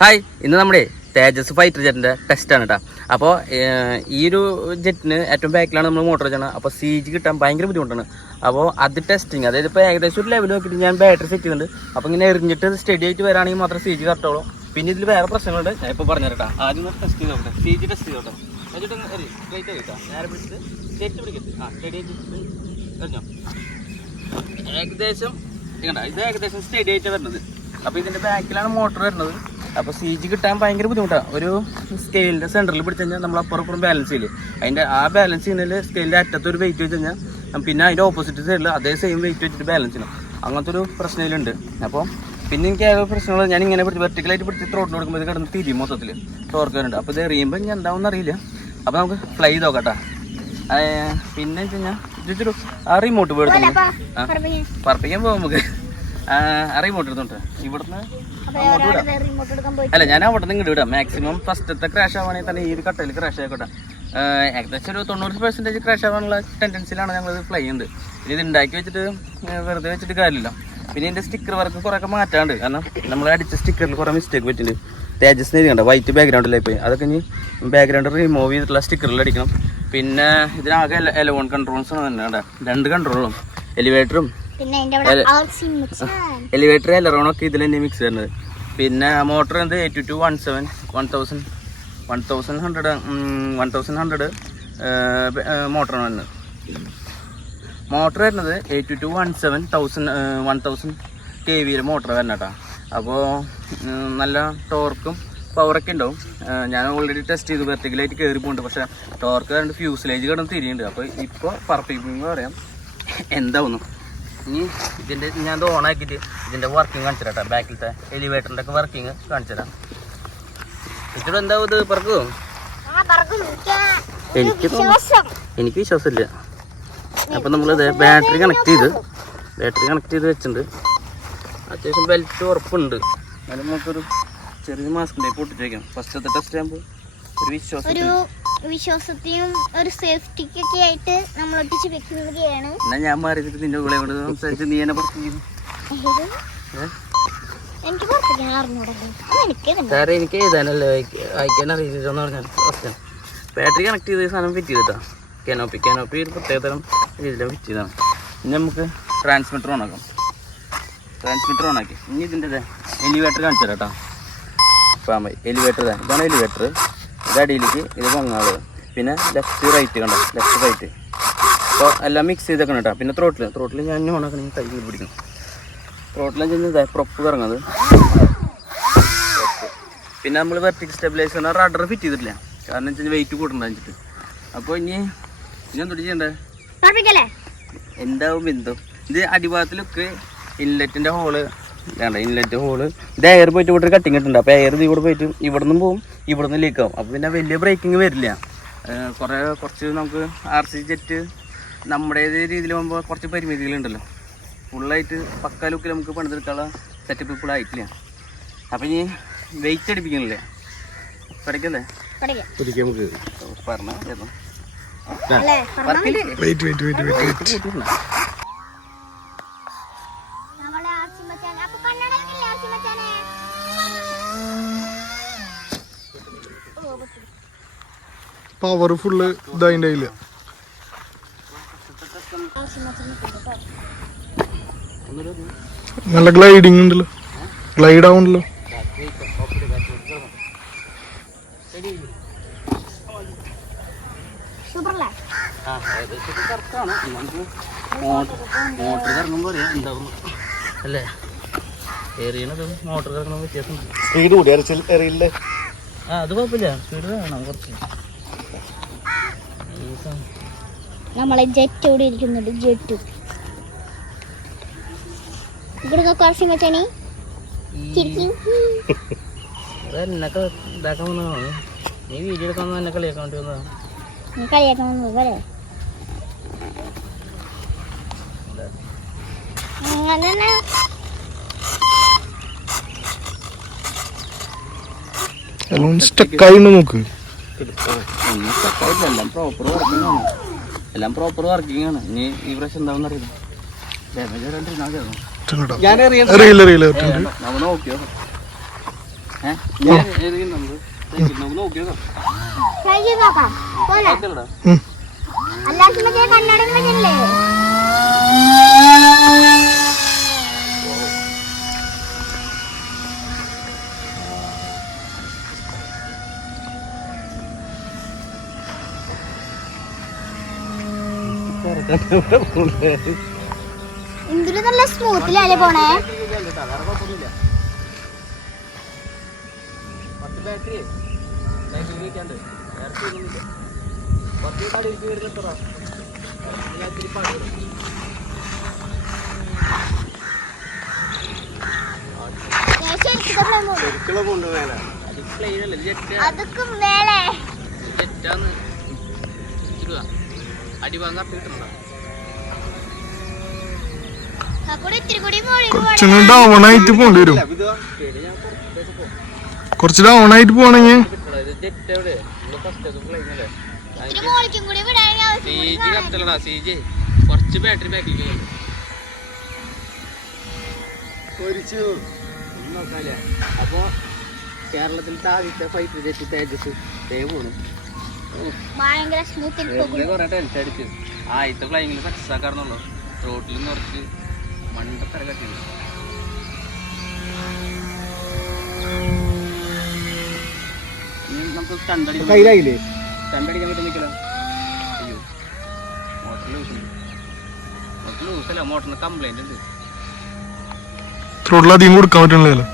Hi, ഇന്ന് നമ്മുടെ തേജസ് fighter ജെറ്റിന്റെ test ആണ് കേട്ടോ. അപ്പോൾ ഈ ഒരു ജെറ്റിന് ഏറ്റവും ബാക്കിലാണ് നമ്മൾ മോട്ടോർ വെച്ചാണ്. അപ്പോൾ CG കിട്ടാൻ ഭയങ്കര ബുദ്ധിമുട്ടാണ്. അപ്പോൾ അത് ടെസ്റ്റിങ്, അതായത് ഇപ്പോൾ ഏകദേശം ഒരു ലെവൽ നോക്കിയിട്ട് ഞാൻ ബാറ്ററി സെറ്റ് ചെയ്യുന്നുണ്ട്. അപ്പോൾ ഇങ്ങനെ എറിഞ്ഞിട്ട് സ്റ്റഡി ആയിട്ട് വരാണെങ്കിൽ മാത്രം CG കറക്റ്റാവുള്ളൂ. പിന്നെ ഇതിൽ വേറെ പ്രശ്നങ്ങളുണ്ട്, ഞാൻ ഇപ്പോൾ പറഞ്ഞു തരട്ടാ. ആദ്യം ടെസ്റ്റ് ചെയ്ത് നോക്കട്ടെ, CG ടെസ്റ്റ് ചെയ്ത് നോക്കട്ടെ. സ്ട്രൈറ്റ് ആയിട്ടാ നേരെ പിടിച്ചിട്ട് സ്റ്റെറ്റ് പിടിക്കരുത്. സ്റ്റഡി ആയിട്ട് എറിഞ്ഞോ. ഏകദേശം ഇത് ഏകദേശം സ്റ്റഡി ആയിട്ട് വരുന്നത്. അപ്പോൾ ഇതിൻ്റെ ബാക്കിലാണ് മോട്ടർ വരുന്നത്. അപ്പോൾ CG കിട്ടാൻ ഭയങ്കര ബുദ്ധിമുട്ടാണ്. ഒരു സ്കെയിലിൻ്റെ സെൻറ്ററിൽ പിടിച്ച് കഴിഞ്ഞാൽ നമ്മൾ അപ്പുറം ബാലൻസ് ചെയ്യില്ലേ, അതിൻ്റെ ആ ബാലൻസ് ചെയ്യുന്നതിൽ സ്കെയിലിൻ്റെ അറ്റത്തൊരു വെയിറ്റ് വെച്ച് കഴിഞ്ഞാൽ പിന്നെ അതിൻ്റെ ഓപ്പോസിറ്റ് സൈഡിൽ അതേ സെയിം വെയിറ്റ് വെച്ചിട്ട് ബാലൻസ് ചെയ്യണം. അങ്ങനത്തെ ഒരു പ്രശ്നം ഇതിലുണ്ട്. അപ്പോൾ പിന്നെ എനിക്ക് ആ പ്രശ്നങ്ങൾ ഞാൻ ഇങ്ങനെ പിടിച്ച് വെർട്ടിക്കലായിട്ട് പിടിച്ച് ത്രോട്ടിന് കൊടുക്കുമ്പോൾ ഇത് കിടന്ന് തിരിയും മൊത്തത്തിൽ ടോർക്ക് വരുന്നുണ്ട്. അപ്പോൾ ഇത് എറിയുമ്പോൾ ഞാൻ എന്താണെന്ന് അറിയില്ല. അപ്പോൾ നമുക്ക് ഫ്ലൈ ചെയ്ത് നോക്കട്ടെ. പിന്നെ വെച്ച് കഴിഞ്ഞാൽ ചോദിച്ചിട്ടു ആ റിമോട്ട് പോയി പറപ്പിക്കാൻ പോകും നമുക്ക്. ആ റിമോട്ട് എടുത്തോണ്ട് ഇവിടുന്ന് അല്ല, ഞാൻ അവിടെ നിന്ന് ഇങ്ങോട്ട് വിടാം. മാക്സിമം ഫസ്റ്റത്തെ ക്രാഷ് ആവുകയാണെങ്കിൽ തന്നെ ഈ ഒരു കട്ടയിൽ ക്രാഷ് ആയിക്കോട്ടെ. ഏകദേശം ഒരു 90% ക്രാഷ് ആവാനുള്ള ടെൻഡൻസിയിലാണ് ഞങ്ങളിത് ഫ്ലൈ ചെയ്യുന്നത്. ഇനി ഇത് ഉണ്ടാക്കി വെച്ചിട്ട് വെറുതെ വെച്ചിട്ട് കാര്യമില്ല. പിന്നെ ഇതിൻ്റെ സ്റ്റിക്കർ വർക്ക് കുറേയൊക്കെ മാറ്റാണ്ട്, കാരണം നമ്മൾ അടിച്ച സ്റ്റിക്കറിൽ കുറേ മിസ്റ്റേക്ക് പറ്റിയിട്ടുണ്ട്. തേജസ് എഴുതിയുണ്ട് വൈറ്റ് ബാക്ക്ഗ്രൗണ്ടിലായി പോയി. അതൊക്കെ ഇനി ബാക്ക്ഗ്രൗണ്ട് റിമൂവ് ചെയ്തിട്ടുള്ള സ്റ്റിക്കറിൽ അടിക്കണം. പിന്നെ ഇതിനാകെ എലവൺ കൺട്രോൾസ് ആണ് തന്നെ, 2 കൺട്രോളും എലിവേറ്ററും എലിവേറ്റർ എലറോണൊക്കെ ഇതിൽ തന്നെ മിക്സ് ചെയ്യുന്നത്. പിന്നെ മോട്ടർ എന്ത് 82217 1100 മോട്ടറാണ് വരുന്നത്. മോട്ടർ വരുന്നത് 82217 1000 kV മോട്ടർ വരണം കേട്ടോ. അപ്പോൾ നല്ല ടോർക്കും പവറൊക്കെ ഉണ്ടാവും. ഞാൻ ഓൾറെഡി ടെസ്റ്റ് ചെയ്തു, വെർട്ടിക്കലായിട്ട് കയറി പോകുന്നുണ്ട്. പക്ഷേ ടോർക്ക് കണ്ട് ഫ്യൂസിലേജ് കിടന്ന് തിരിയുന്നുണ്ട്. അപ്പോൾ ഇപ്പോൾ പറപ്പിക്കുമ്പോൾ പറയാം എന്താവുന്നു. ഇനി ഇതിൻ്റെ ഞാൻ ഇത് ഓണാക്കിയിട്ട് ഇതിൻ്റെ വർക്കിംഗ് കാണിച്ചു തരാം. ബാക്കിലത്തെ എലിവേറ്ററിൻ്റെ ഒക്കെ വർക്കിംഗ് കാണിച്ചു തരാം. ഇത്ര എന്താവും ഇത് പറക്കും? എനിക്ക് വിശ്വാസമില്ല. അപ്പം നമ്മളിത് ബാറ്ററി കണക്ട് ചെയ്ത് വെച്ചിട്ടുണ്ട്. അത്യാവശ്യം ബെൽറ്റ് ഉറപ്പുണ്ട്. എന്നാലും നമുക്കൊരു ചെറിയ മാസ്ക് പൊട്ടിച്ച് വയ്ക്കാം. ഫസ്റ്റത്തെ ടെസ്റ്റ് ആകുമ്പോൾ ഒരു വിശ്വാസത്തെയും ഒരു സേഫ്റ്റിക്കൊക്കെ ആയിട്ട് നമ്മൾ ഒട്ടിച്ച് വെക്കുകയാണ്. എന്നാ ഞാൻ മാറിയിട്ട് നിന്റെ കൂടെ കൊണ്ട് സംസാരിച്ച് നീ എന്നെ പുറത്ത് സാറേ എനിക്ക് എഴുതാനല്ലേ വായിക്കാൻ അറിയില്ലെന്ന് പറഞ്ഞാൽ പ്രശ്നം. ബാറ്ററി കണക്ട് ചെയ്ത് സാധനം ഫിറ്റ് ചെയ്തിട്ടാ. കനോപ്പി ഒരു പ്രത്യേകതരം രീതിയിലാണ് ഫിറ്റ് ചെയ്താണ്. ഇനി നമുക്ക് ട്രാൻസ്മിറ്റർ ഓണാക്കാം. ട്രാൻസ്മിറ്റർ ഓണാക്കി ഇനി ഇതിൻ്റെ എലിവേറ്റർ കാണിച്ചു തരാം കേട്ടോ. എലിവേറ്റർ ഇതാണ് എലിവേറ്റർ. ഇത് അടിയിലേക്ക് ഇത് പൊങ്ങാള്. പിന്നെ ലെഫ്റ്റ് റൈറ്റ് കണ്ടോ, ലെഫ്റ്റ് റൈറ്റ്. അപ്പോൾ എല്ലാം മിക്സ് ചെയ്തേക്കണം കേട്ടോ. പിന്നെ ത്രോട്ടിൽ ഞാൻ ഓണാക്കണം, കൈ പിടിക്കണം. ത്രോട്ടിലും ചെന്ന് പ്രൊപ്പ് കറങ്ങുന്നത്. പിന്നെ നമ്മൾ വെർട്ടിക്കൽ സ്റ്റെബിലൈസറിന് റഡർ ഫിറ്റ് ചെയ്തിട്ടില്ല, കാരണം വെച്ചാൽ വെയിറ്റ് കൂട്ടണ്ട വെച്ചിട്ട്. അപ്പോൾ ഇനി എന്തൊരു ചെയ്യണ്ടേ, എന്താവും ബിന്ദു. ഇത് അടിഭാഗത്തിലൊക്കെ ഇൻലെറ്റിൻ്റെ ഹോള് വേണ്ട, ഇൻലെറ്റ് ഹോള്. ഇത് എയർ പോയിട്ട് ഇവിടെ ഒരു കട്ടിങ് ഇട്ടുണ്ട്. അപ്പോൾ എയർ ഇത് കൂടെ പോയിട്ട് ഇവിടെ നിന്നും പോവും, ഇവിടെ നിന്ന് ലീക്കാവും. അപ്പോൾ പിന്നെ വലിയ ബ്രേക്കിങ് വരില്ല. കുറച്ച് നമുക്ക് RC ജെറ്റ് നമ്മുടെ രീതിയിൽ പോകുമ്പോൾ കുറച്ച് പരിമിതികളുണ്ടല്ലോ. ഫുള്ളായിട്ട് പക്ക ലുക്കിൽ നമുക്ക് പണിതെടുക്കാനുള്ള സെറ്റപ്പ് ഇപ്പോൾ ആയിട്ടില്ല. അപ്പം ഇനി വെയിറ്റ് അടിപ്പിക്കണില്ലേ, പഠിക്കല്ലേ നമുക്ക് പറഞ്ഞാൽ പവർ ഫുള്ള് ഇതായില്ല. നല്ല ഗ്ലൈഡിങ് ഉണ്ടല്ലോ, ഗ്ലൈഡ് ആവുണ്ടല്ലോ. മോട്ടർ കറങ്ങുമ്പോൾ അറിയാം എന്താവും അല്ലേ. എറിയണത് മോട്ടർ കറങ്ങുന്ന വ്യത്യാസം. സ്പീഡ് കൂടി എറിയില്ലേ? അത് കുഴപ്പമില്ല, സ്പീഡ് വേണം കുറച്ച്. നമ്മളെ ജെറ്റ് ഇവിടെ ഇരിക്കുന്നുണ്ട്. ജെറ്റ് ഇവിടെ കുറച്ച് മച്ചാനി എന്നൊക്കെ ഇതാക്കാൻ വന്നതാണ്. നീ വീഡിയോ എടുക്കാൻ എന്നെ കളിയാക്കാൻ വേണ്ടി വന്നതാണ്. കളിയാക്കാൻ വന്നത് പോലെ അങ്ങനെ നോക്ക്. എല്ലാം പ്രോപ്പർ വർക്കിംഗ് ആണ്. ഇനി ഈ പ്രാവശ്യം എന്താണെന്ന് അറിയില്ല. ഡാമേജ് വരാണ്ടിരുന്നാൽ ഞാൻ എറിയണ്ട നമ്മൾ നോക്കിയോ ഞാൻ എറിയുന്നുണ്ട് നമ്മൾ നോക്കിയോ ട്രൈ ചെയ്ത് നോക്കാം പോലെ അതല്ലടാ അല്ലാതെ മറ്റേ കണ്ണടങ്ങൾ വെച്ചില്ലേ ഇന്ദുല് നല്ല സ്മൂത്തിലല്ലേ പോണേ അതൊക്കെ മേലെ അടിവാങ്ങാൻ കിട്ടുന്നുണ്ടോ കുറച്ചും ഡൗൺ ആയിട്ട് പോണ്ടി വരും കുറച്ച് ഡൗൺ ആയിട്ട് പോണെങ്കിൽ കുറച്ച് ബാറ്ററി ബാക്കിൽ നോക്കാല്ലേ അപ്പൊ കേരളത്തിലത്തെ ആദ്യത്തെ ഫൈറ്റർ ജെറ്റ് തേജസ് പോണു കൊറേ ടെൻഷൻ അടിച്ചു ആദ്യത്തെ ഫ്ലൈങ്ങിൽ സക്സസ് ആക്കാറുള്ളൂ റോട്ടിൽ കുറച്ച് മണ്ടത്തര കട്ടി നമുക്ക് സ്റ്റണ്ടടിക്കാൻ പറ്റും നിൽക്കലോ അയ്യോ മോട്ടർ ലൂസല്ല മോട്ടറിന് കംപ്ലൈന്റ് ഉണ്ട് ത്രോട്ടിൽ അധികം കൊടുക്കാൻ പറ്റണല്ലോ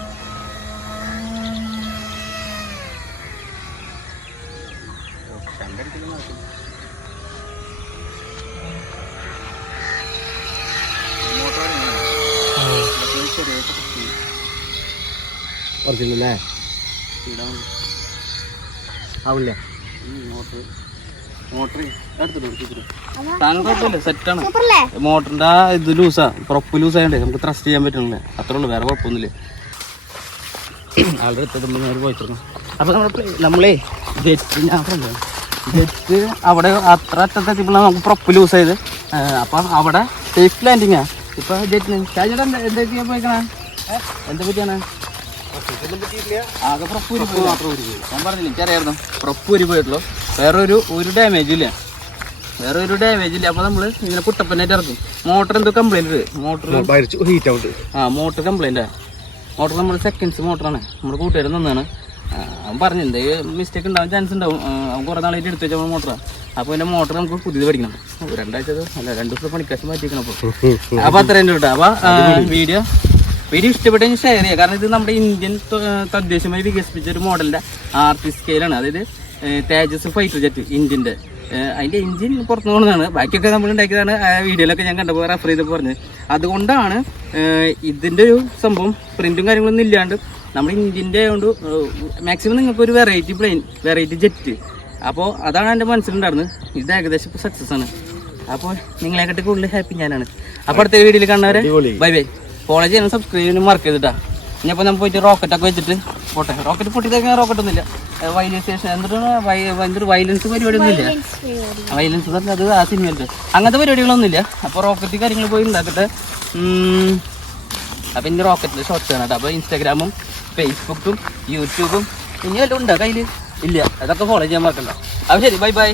കുറച്ചില്ലേ ആവില്ലേ മോട്ടർ കുഴപ്പമില്ല സെറ്റാണ് മോട്ടറിന്റെ ഇത് ലൂസാ പ്രൊപ്പ് ലൂസായണ്ടേ നമുക്ക് ത്രസ്റ്റ് ചെയ്യാൻ പറ്റണില്ലേ അത്രേ ഉള്ളൂ വേറെ കുഴപ്പമൊന്നുമില്ല ആളുടെ അടുത്തിട്ട് പോയിട്ടിരുന്നു അപ്പൊ നമ്മളേ ജെറ്റ് ഞാൻ ഫ്രണ്ട് ജെറ്റ് അവിടെ അത്ര അറ്റത്തെത്തിയപ്പോൾ നമുക്ക് പ്രൊപ്പ് ലൂസ് ചെയ്ത് അപ്പൊ അവിടെ സേഫ് ലാൻഡിങ്ങാ ഇപ്പൊ ജെറ്റിന് കഴിഞ്ഞിട്ട് എന്തൊക്കെയാ പോയിക്കണേ എന്താ പറ്റിയാണ് ആകെ പ്രൊപ്പൂരി പോയി മാത്രം ഞാൻ പറഞ്ഞില്ല എനിക്കറിയായിരുന്നു പ്രൊപ്പൂരി പോയിട്ടുള്ളൂ വേറെ ഒരു ഡാമേജ് ഇല്ല അപ്പൊ നമ്മള് ഇങ്ങനെ കുട്ടപ്പനായിട്ട് ഇറക്കും മോട്ടർ എന്തോ കംപ്ലൈന്റ് മോട്ടർ കംപ്ലൈന്റാ മോട്ടർ നമ്മുടെ സെക്കൻഡ്സ് മോട്ടറാണ് നമ്മുടെ കൂട്ടുകാരൻ തന്നാണ് അവൻ പറഞ്ഞു എന്തെങ്കിലും മിസ്റ്റേക്ക് ഉണ്ടാവാൻ ചാൻസ് ഉണ്ടാവും അവൻ കുറെ നാളായിട്ട് എടുത്തു വെച്ചാൽ മോട്ടറാണ് അപ്പോൾ എൻ്റെ മോട്ടർ നമുക്ക് പുതിയത് പഠിക്കണം 2 ആഴ്ച അല്ല 2 ദിവസം പണിക്കാശ് മാറ്റിക്കണം അപ്പോൾ അത്രയും കേട്ടോ അപ്പോൾ വീഡിയോ ഇഷ്ടപ്പെട്ടെങ്കിൽ ഷെയർ ചെയ്യുക കാരണം ഇത് നമ്മുടെ ഇന്ത്യൻ തദ്ദേശമായി വികസിപ്പിച്ച ഒരു മോഡലിൻ്റെ RC സ്കെയിലാണ് അതായത് തേജസ് ഫൈറ്റർ ജെറ്റ് ഇന്ത്യൻ്റെ അതിൻ്റെ എഞ്ചിൻ പുറത്തു പോകുന്നതാണ് ബാക്കിയൊക്കെ നമ്മൾ ഉണ്ടാക്കിയതാണ് വീഡിയോയിലൊക്കെ ഞാൻ കണ്ടപ്പോൾ റെഫർ ചെയ്തപ്പോൾ പറഞ്ഞത് അതുകൊണ്ടാണ് ഇതിൻ്റെ ഒരു സംഭവം പ്രിൻറ്റും കാര്യങ്ങളൊന്നും ഇല്ലാണ്ട് നമ്മുടെ ഇന്ത്യൻ്റെ കൊണ്ട് മാക്സിമം നിങ്ങൾക്ക് ഒരു വെറൈറ്റി ജെറ്റ് അപ്പോൾ അതാണ് എൻ്റെ മനസ്സിലുണ്ടായിരുന്നത് ഇത് ഏകദേശം ഇപ്പോൾ സക്സസ് ആണ് അപ്പോൾ നിങ്ങളെക്കാട്ടി കൂടുതൽ ഹാപ്പി ഞാനാണ് അപ്പോൾ അടുത്ത വീഡിയോയിൽ കാണുന്നവരെ ബൈ ഫോളോ ചെയ്യാനും സബ്സ്ക്രൈബ് ചെയ്യാനും മറക്ക് ചെയ്തിട്ടാ ഇനിയിപ്പോൾ നമ്മൾ പോയിട്ട് റോക്കറ്റൊക്കെ വെച്ചിട്ട് പോട്ടെ റോക്കറ്റ് പൊട്ടിത്തേക്കാൻ റോക്കറ്റ് ഒന്നുമില്ല വയലൻസ് സ്റ്റേഷൻ എന്തൊരു വയലൻസ് പരിപാടിയൊന്നുമില്ല വയലൻസ് തന്നെ അത് ആ സിനിമയിലുണ്ട് അങ്ങനത്തെ പരിപാടികളൊന്നുമില്ല അപ്പോൾ റോക്കറ്റ് കാര്യങ്ങൾ പോയി ഉണ്ടാക്കട്ടെ അപ്പോൾ ഇനി റോക്കറ്റിൻ്റെ ഷോർട്സ് ആണ് കേട്ടോ അപ്പോൾ ഇൻസ്റ്റാഗ്രാമും ഫേസ്ബുക്കും യൂട്യൂബും ഇനി വല്ലതും ഉണ്ടോ കയ്യിൽ ഇല്ല അതൊക്കെ ഫോളോ ചെയ്യാൻ മറക്കണ്ട അപ്പോൾ ശരി ബൈ